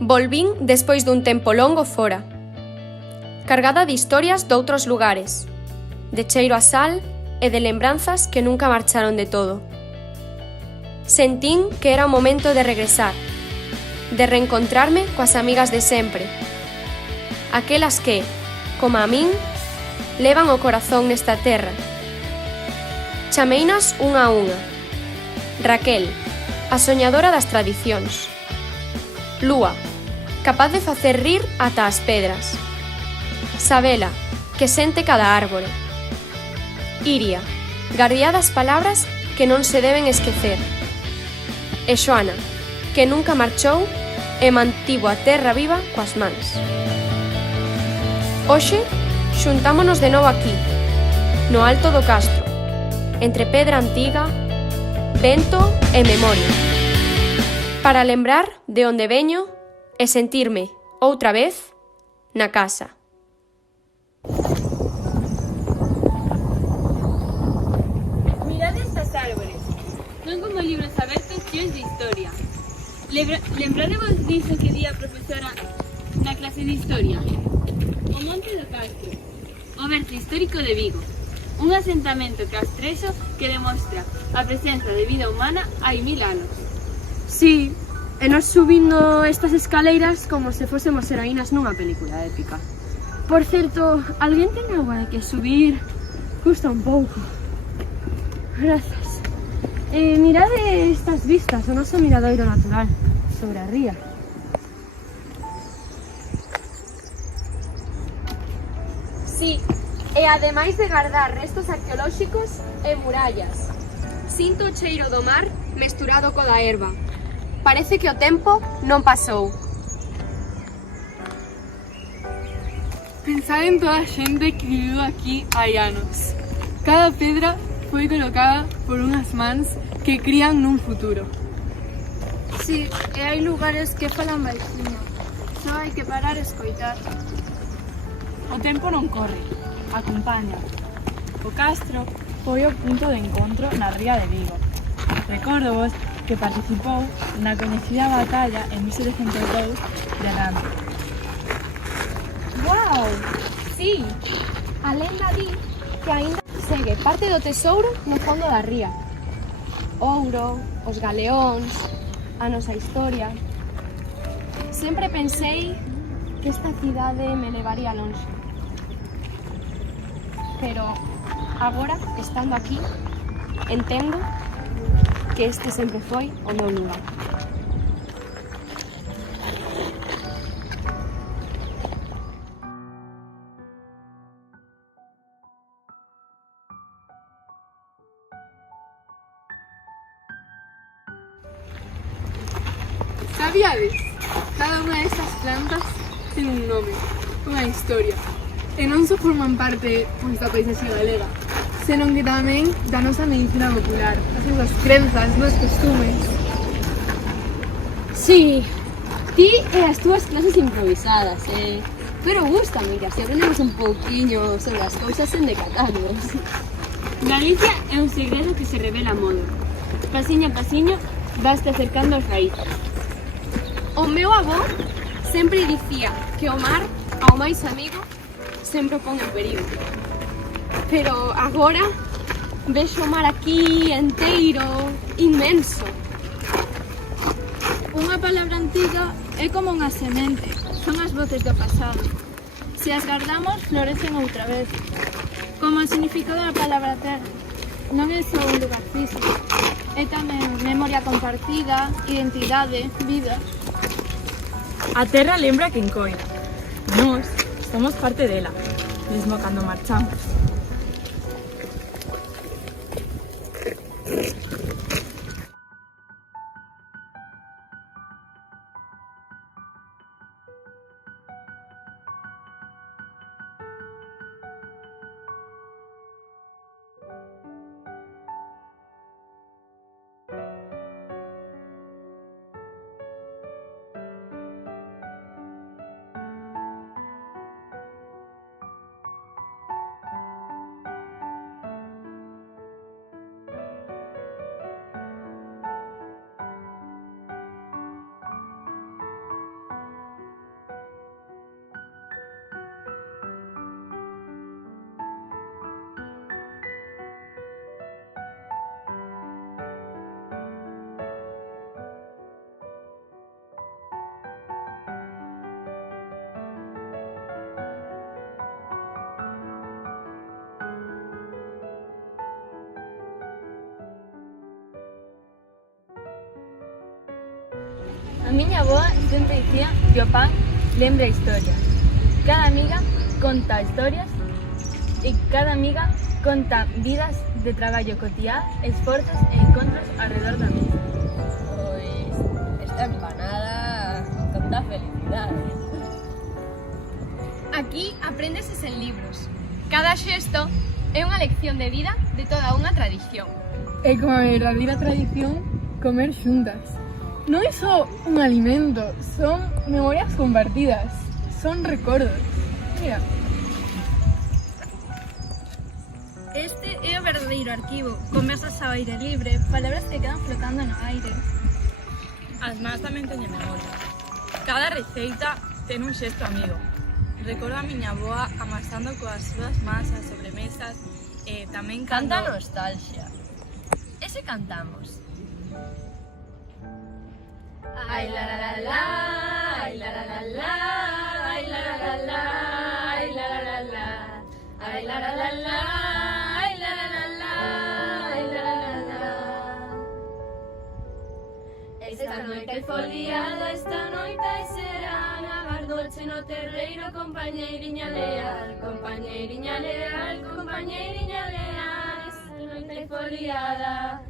Volvín despois dun tempo longo fora, cargada de historias doutros lugares, de cheiro a sal e de lembranzas que nunca marcharon de todo. Sentín que era o momento de regresar, de reencontrarme coas amigas de sempre, aquelas que, como a min, levan o corazón nesta terra. Chameinas unha a unha. Raquel, a soñadora das tradicións. Lúa, capaz de facer rir ata as pedras. Sabela, que sente cada árbore. Iria, guardiá das palabras que non se deben esquecer. E Xoana, que nunca marchou e mantivo a terra viva coas mans. Hoxe, xuntámonos de novo aquí, no alto do castro, entre pedra antiga, vento e memoria, para lembrar de onde veño e sentirme, outra vez, na casa. Mirad estas árbores, son como libros abertos cheos de historia. Lembrádevos diso que di a profesora na clase de historia? O Monte do Castro, o berzo histórico de Vigo, un asentamento castreso que demostra a presenza de vida humana hai 1000 anos. Sí, e nos subindo estas escaleiras como se fósemos heroínas nunha película épica. Por certo, alguén ten agua de que subir? Custa un pouco. Grazas. Mirade estas vistas, o noso miradoiro natural sobre a ría. Sí, e ademais de guardar restos arqueolóxicos e murallas. Sinto o cheiro do mar mesturado co da herba. Parece que o tempo non pasou. Pensad en toda a xente que viviu aquí hai anos. Cada pedra foi colocada por unhas mans que crían nun futuro. Sí, e hai lugares que falan baixinho. Só hai que parar e escoitar. O tempo non corre, acompaña. O castro foi o punto de encontro na ría de Vigo. Recórdovos que participou na coñecida batalla en 1702 de Rande. Guau! Sí! A lenda di que aínda segue parte do tesouro no fondo da ría. Ouro, os galeóns, a nosa historia. Sempre pensei que esta cidade me levaría longe. Pero agora, estando aquí, entendo que este sempre foi o meu lugar. Sabíades? Cada unha destas plantas ten un nome, unha historia. E non só forman parte da paisaxe galega, senón que tamén da nosa medicina popular, das nosas crenzas, dos costumes. Sí, ti e as túas clases improvisadas, pero gústame que así aprendemos un pouquiño sobre as cousas sen decatarnos. Galicia é un segredo que se revela a modo. Pasiño a pasiño vaste acercando as raíces. O meu avó sempre dicía que o mar, ao máis amigo, sempre o pon en perigo. Pero agora vexo o mar aquí enteiro, inmenso. Unha palabra antiga é como unha semente, son as voces do pasado. Se as guardamos, florecen outra vez. Como o significado da palabra terra, non é só un lugar físico, é tamén memoria compartida, identidade, vida. A terra lembra quen coida. Nós somos parte dela, mesmo cando marchamos. miña avoa sempre dicía que o pan lembra historias. Cada amiga conta historias e cada amiga conta vidas de traballo cotiá, esforzos e encontros alrededor da mesa. Pois esta empanada conta felicidade. Aquí apréndese en libros. Cada xesto é unha lección de vida de toda unha tradición. É como a verdadeira tradición comer xuntas. Non é só un alimento, son memorias compartidas, son recordos. Mira. Este é o verdadeiro arquivo, conversas ao aire libre, palabras que quedan flotando no aire. As más tamén teñen memoria. Cada receita ten un xesto amigo. Recordo a miña avoa amasando coas súas mans as sobremesas e tamén Canta cando... nostalgia. E se cantamos? Ai la la la la, ai la la la la, ai la la la la, ai la la la la, ai la la la la, ai la la la la, ai la la la la. Esta noite foliada, esta noite será nagar dolce no terreiro, compañeiriña leal, compañeiriña leal, compañeiriña leal. Esta noite foliada.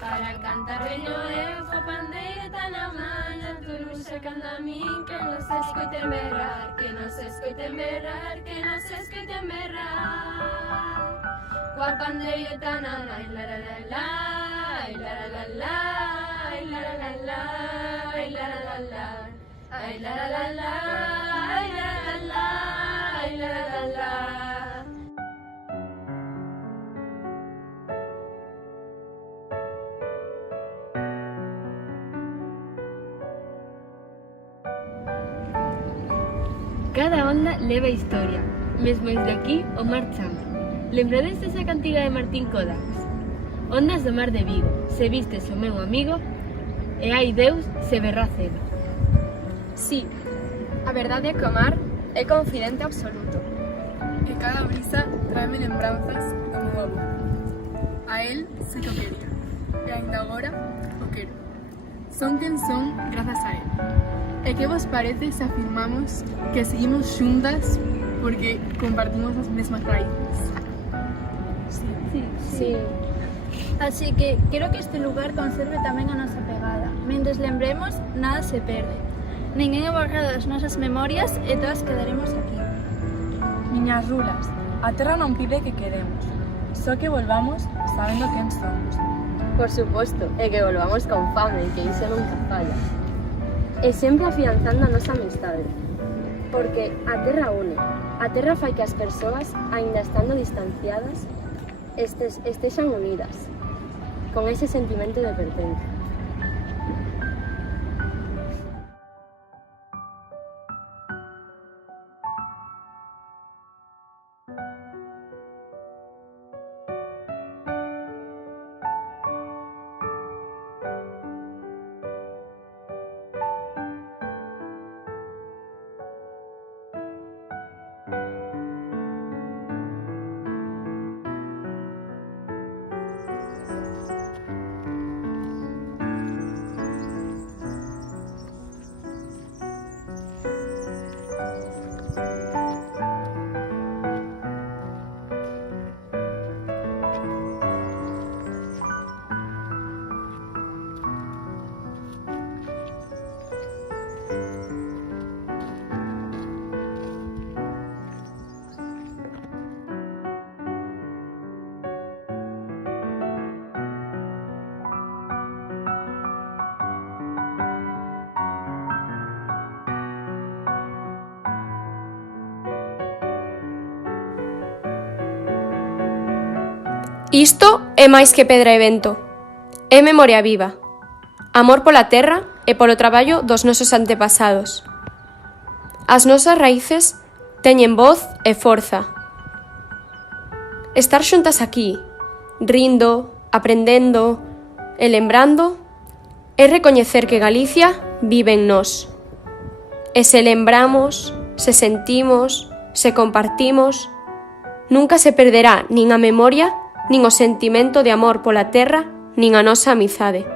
Para cantar veño eu, a pandeireta na man, a turuxa canta a min, que non se escoiten berrar, que non se escoiten berrar, que non se escoiten berrar. Coa pandeireta na man, la la la la, ai la la la la, ai la la la la, ai la la la la, ai la la la la, ai la la la la, ai la la la la. Cada onda leva historia, mesmo desde aquí o mar chama. Lembrades desa cantiga de Martín Codas? Ondas do mar de Vigo, se vistes o meu amigo, e ai Deus se berra cedo. Sí, a verdade é que o mar é confidente absoluto. E cada brisa tráeme lembranzas do meu avó. A él se que o quería, e ainda agora o quero. Son quen son grazas a él. E que vos parece se afirmamos que seguimos xuntas porque compartimos as mesmas raíces? Sí. Así que quero que este lugar conserve tamén a nosa pegada. Mentres lembremos, nada se perde. Ninguén é borrado das nosas memorias e todas quedaremos aquí. Miñas rulas, a terra non pide que quedemos, só que volvamos sabendo quen somos. Por suposto, e que volvamos con fame, que iso nunca falla. E sempre afianzando a nosa amistade. Porque a terra une, a terra fai que as persoas, aínda estando distanciadas, estexan unidas, con ese sentimento de pertenza. Isto é máis que pedra e vento. É memoria viva. Amor pola terra e polo traballo dos nosos antepasados. As nosas raíces teñen voz e forza. Estar xuntas aquí, rindo, aprendendo e lembrando, é recoñecer que Galicia vive en nós. E se lembramos, se sentimos, se compartimos, nunca se perderá nin a memoria, nin o sentimento de amor pola terra, nin a nosa amizade.